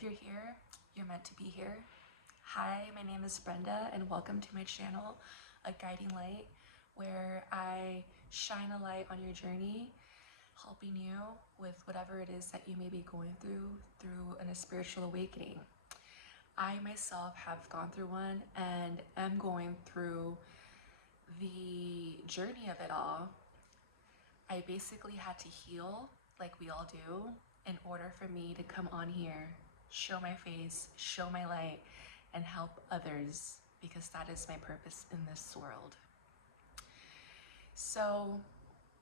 If you're here, you're meant to be here. Hi, my name is Brenda and welcome to my channel, A Guiding Light, where I shine a light on your journey, helping you with whatever it is that you may be going through a spiritual awakening. I myself have gone through one and am going through the journey of it all. I basically had to heal, like we all do, in order for me to come on here, show my face, show my light, and help others, because that is my purpose in this world. So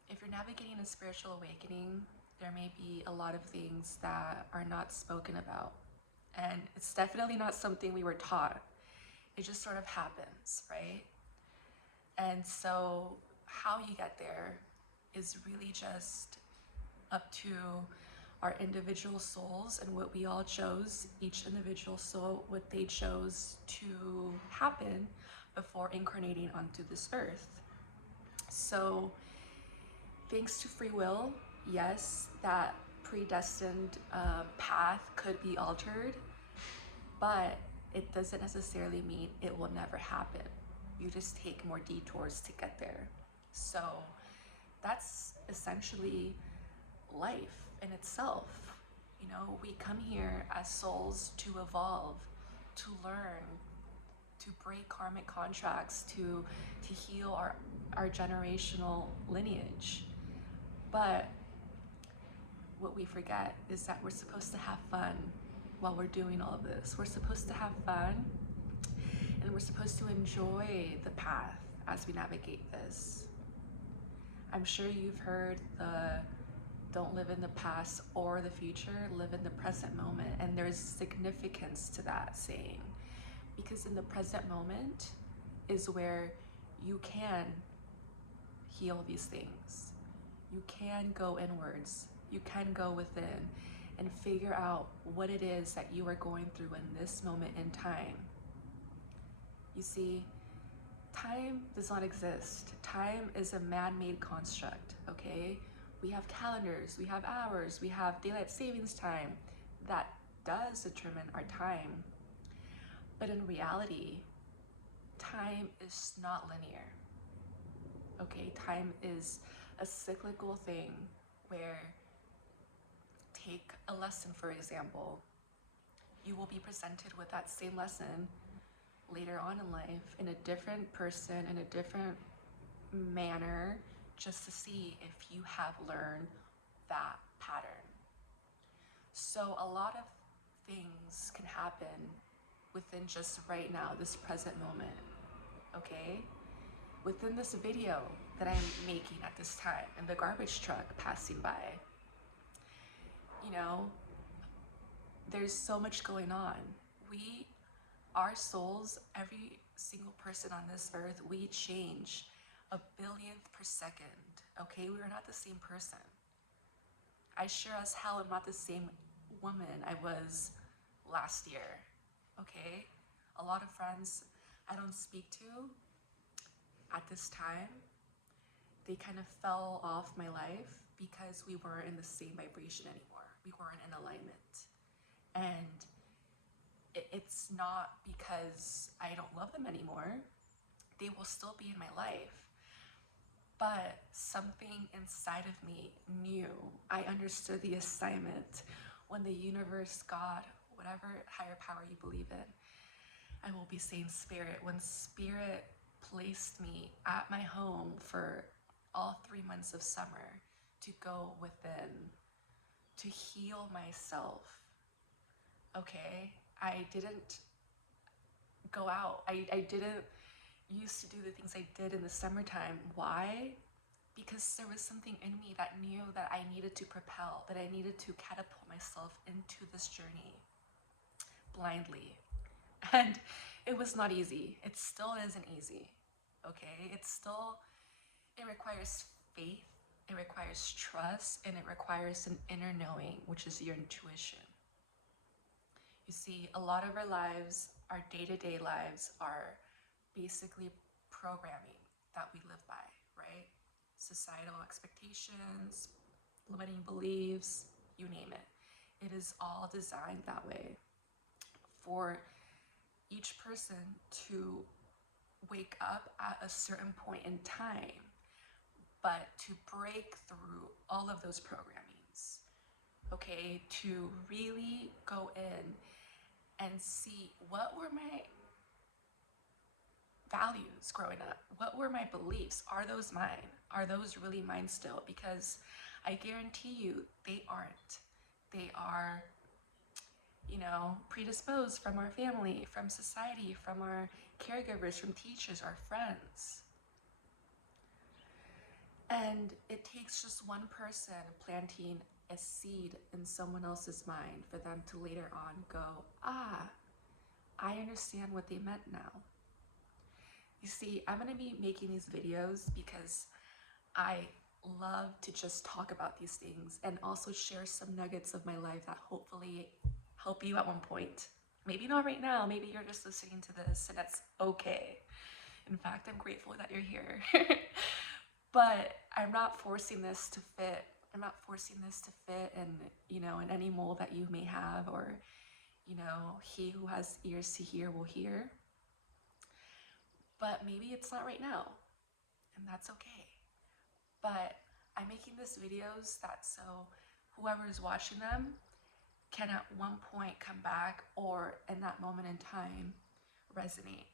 if you're navigating a spiritual awakening, there may be a lot of things that are not spoken about. And it's definitely not something we were taught. It just sort of happens, right? And so how you get there is really just up to our individual souls and what we all chose, each individual soul, what they chose to happen before incarnating onto this earth. So thanks to free will, yes, that predestined path could be altered, but it doesn't necessarily mean it will never happen. You just take more detours to get there. So that's essentially life in itself. You know, we come here as souls to evolve, to learn, to break karmic contracts, to heal our generational lineage. But what we forget is that we're supposed to have fun while we're doing all of this. We're supposed to have fun, and we're supposed to enjoy the path as we navigate this. I'm sure you've heard the don't live in the past or the future, live in the present moment. And there's significance to that saying, because in the present moment is where you can heal these things. You can go inwards, you can go within and figure out what it is that you are going through in this moment in time. You see, time does not exist. Time is a man-made construct, okay? We have calendars, we have hours, we have daylight savings time. That does determine our time. But in reality, time is not linear. Okay, time is a cyclical thing where, take a lesson for example, you will be presented with that same lesson later on in life in a different person, in a different manner, just to see if you have learned that pattern. So a lot of things can happen within just right now, this present moment, okay? Within this video that I'm making at this time, and the garbage truck passing by, you know, there's so much going on. Our souls, every single person on this earth, we change a billionth per second, okay? We are not the same person. I sure as hell am not the same woman I was last year, okay? A lot of friends I don't speak to at this time, they kind of fell off my life because we weren't in the same vibration anymore. We weren't in alignment. And it's not because I don't love them anymore. They will still be in my life. But something inside of me knew. I understood the assignment when the universe, God, whatever higher power you believe in, I will be saying spirit, when spirit placed me at my home for all 3 months of summer to go within, to heal myself, okay? I didn't go out. I didn't used to do the things I did in the summertime. Why? Because there was something in me that knew that I needed to propel, that I needed to catapult myself into this journey blindly. And it was not easy. It still isn't easy, okay? It requires faith, it requires trust, and it requires an inner knowing, which is your intuition. You see, a lot of our lives, our day-to-day lives, are basically programming that we live by, right? Societal expectations, limiting beliefs, you name it. It is all designed that way. for each person to wake up at a certain point in time, but to break through all of those programmings, okay, to really go in and see what were my values growing up, what were my beliefs, are those mine, are those really mine still? Because I guarantee you they aren't. They are, predisposed from our family, from society, from our caregivers, from teachers, our friends. And it takes just one person planting a seed in someone else's mind for them to later on go, I understand what they meant now. You see, I'm going to be making these videos because I love to just talk about these things and also share some nuggets of my life that hopefully help you at one point. Maybe not right now, maybe you're just listening to this and that's okay. In fact, I'm grateful that you're here. But I'm not forcing this to fit. I'm not forcing this to fit in, in any mold that you may have, or, he who has ears to hear will hear. But maybe it's not right now, and that's okay. But I'm making these videos that so whoever is watching them can at one point come back, or in that moment in time resonate.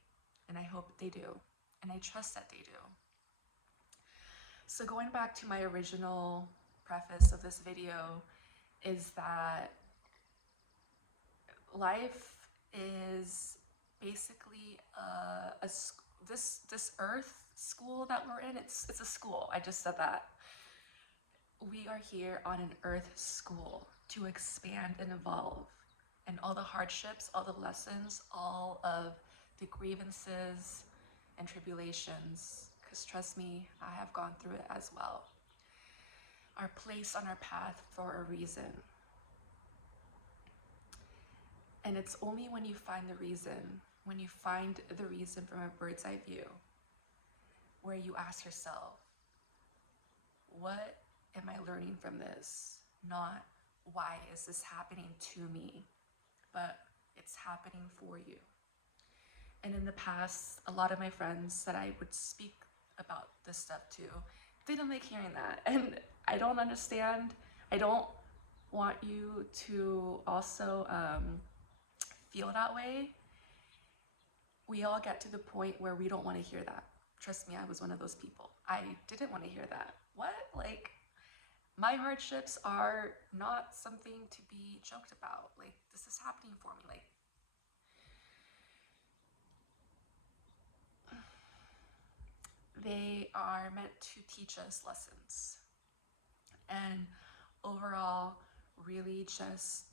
And I hope they do, and I trust that they do. So going back to my original preface of this video is that life is basically this earth school that we're in. It's a school. I just said that. We are here on an earth school to expand and evolve, and all the hardships, all the lessons, all of the grievances and tribulations, because trust me, I have gone through it as well, are placed on our path for a reason. And it's only when you find the reason, when you find the reason from a bird's eye view, where you ask yourself, what am I learning from this? Not why is this happening to me, but it's happening for you. And in the past, a lot of my friends that I would speak about this stuff to, they don't like hearing that. And I don't understand. I don't want you to also feel that way. We all get to the point where we don't want to hear that. Trust me, I was one of those people. I didn't want to hear that. What? Like, my hardships are not something to be joked about. Like, this is happening for me. Like, they are meant to teach us lessons and overall really just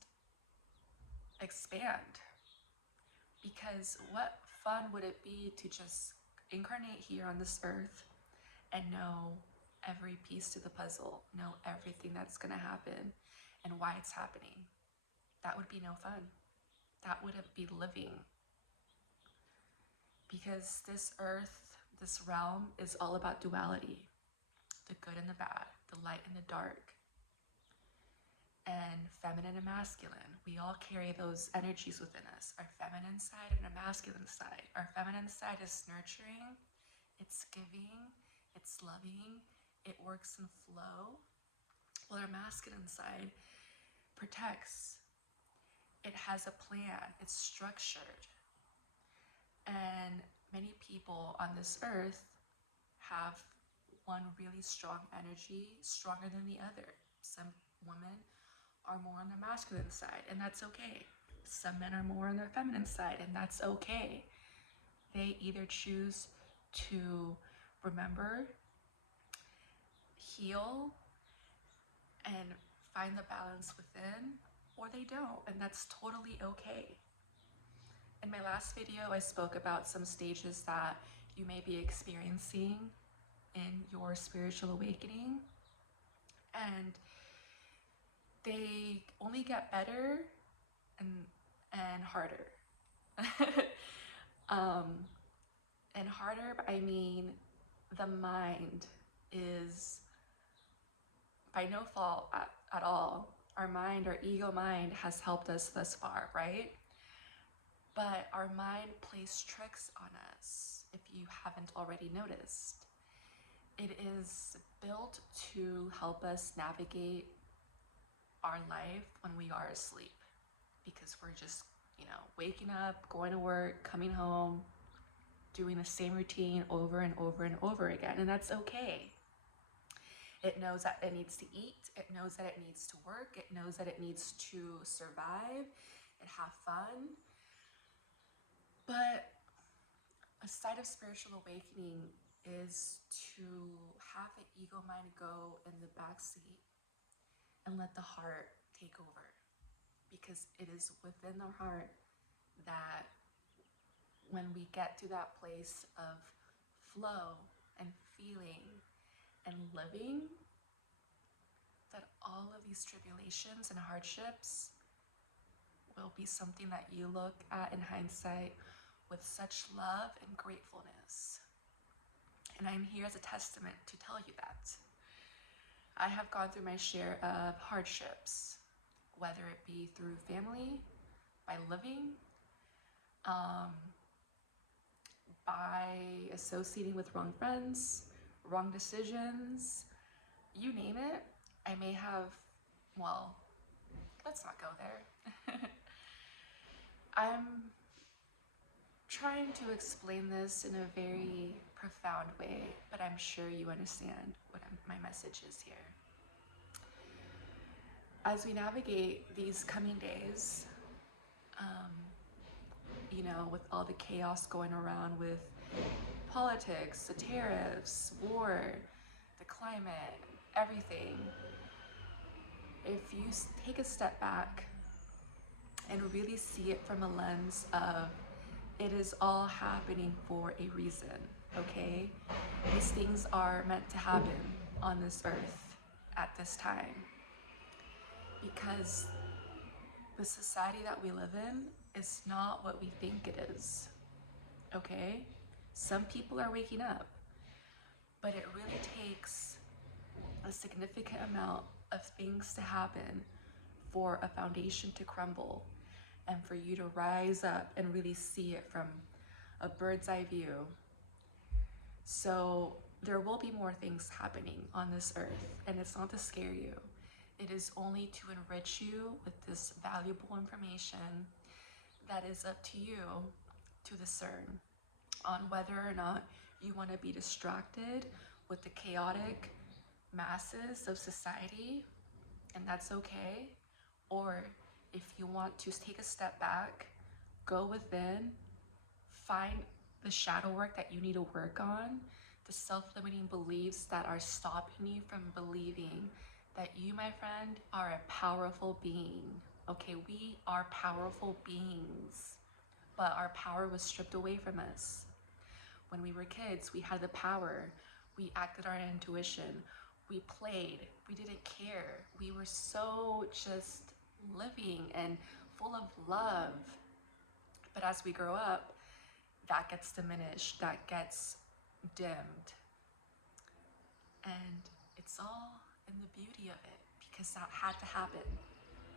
expand. Because what fun would it be to just incarnate here on this earth and know every piece to the puzzle, know everything that's going to happen and why it's happening? That would be no fun. That wouldn't be living. Because this earth, this realm is all about duality, the good and the bad, the light and the dark, and feminine and masculine. We all carry those energies within us, our feminine side and our masculine side. Our feminine side is nurturing, it's giving, it's loving, it works in flow. While our masculine side protects, it has a plan, it's structured. And many people on this earth have one really strong energy, stronger than the other. Some women are more on the masculine side, and that's okay. Some men are more on their feminine side, and that's okay. They either choose to remember, heal, and find the balance within, or they don't, and that's totally okay. In my last video, I spoke about some stages that you may be experiencing in your spiritual awakening, and they only get better and harder. And harder, I mean, the mind is by no fault at all. Our mind, our ego mind, has helped us thus far, right? But our mind plays tricks on us, if you haven't already noticed. It is built to help us navigate our life when we are asleep, because we're just, waking up, going to work, coming home, doing the same routine over and over and over again. And that's okay. It knows that it needs to eat. It knows that it needs to work. It knows that it needs to survive and have fun. But a side of spiritual awakening is to have the ego mind go in the backseat and let the heart take over. Because it is within the heart that when we get to that place of flow and feeling and living, that all of these tribulations and hardships will be something that you look at in hindsight with such love and gratefulness. And I'm here as a testament to tell you that. I have gone through my share of hardships, whether it be through family, by living, by associating with wrong friends, wrong decisions, you name it. I may have, well, let's not go there. I'm trying to explain this in a very profound way, but I'm sure you understand what my message is here. As we navigate these coming days, with all the chaos going around with politics, the tariffs, war, the climate, everything, if you take a step back and really see it from a lens of it is all happening for a reason, okay? These things are meant to happen on this earth at this time, because the society that we live in is not what we think it is, okay? Some people are waking up, but it really takes a significant amount of things to happen for a foundation to crumble and for you to rise up and really see it from a bird's eye view. So there will be more things happening on this earth, and it's not to scare you. It is only to enrich you with this valuable information that is up to you to discern on whether or not you want to be distracted with the chaotic masses of society, and that's okay. Or if you want to take a step back, go within, find the shadow work that you need to work on, the self-limiting beliefs that are stopping you from believing that you, my friend, are a powerful being. Okay, we are powerful beings, but our power was stripped away from us. When we were kids, we had the power. We acted our intuition. We played. We didn't care. We were so just living and full of love. But as we grow up, that gets diminished, that gets dimmed. And it's all in the beauty of it, because that had to happen.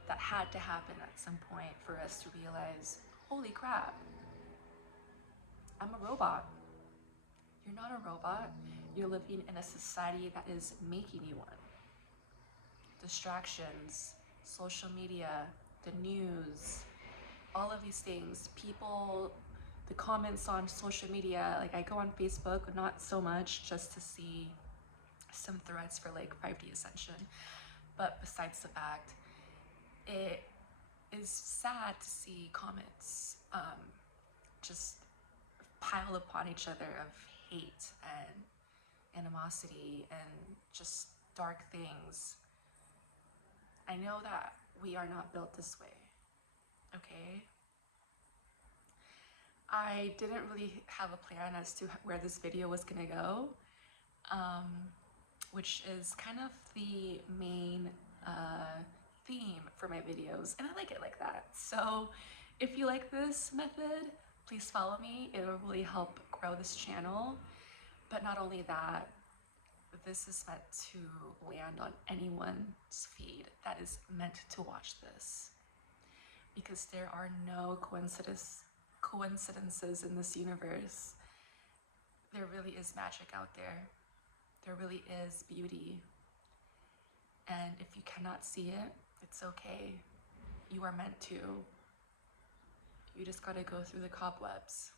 That had to happen at some point for us to realize, holy crap, I'm a robot. You're not a robot. You're living in a society that is making you one. Distractions, social media, the news, all of these things, people, the comments on social media, like I go on Facebook, not so much, just to see some threads for like 5D Ascension. But besides the fact, it is sad to see comments just pile upon each other of hate and animosity and just dark things. I know that we are not built this way, okay? I didn't really have a plan as to where this video was gonna go, which is kind of the main theme for my videos, and I like it like that. So if you like this method, please follow me. It will really help grow this channel. But not only that, this is meant to land on anyone's feed that is meant to watch this, because there are no coincidences coincidences in this universe. There really is magic out there. There really is beauty. And if you cannot see it, it's okay. You are meant to. You just gotta go through the cobwebs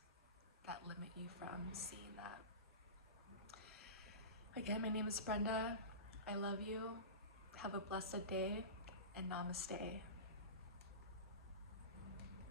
that limit you from seeing that. Again, my name is Brenda. I love you. Have a blessed day, and namaste.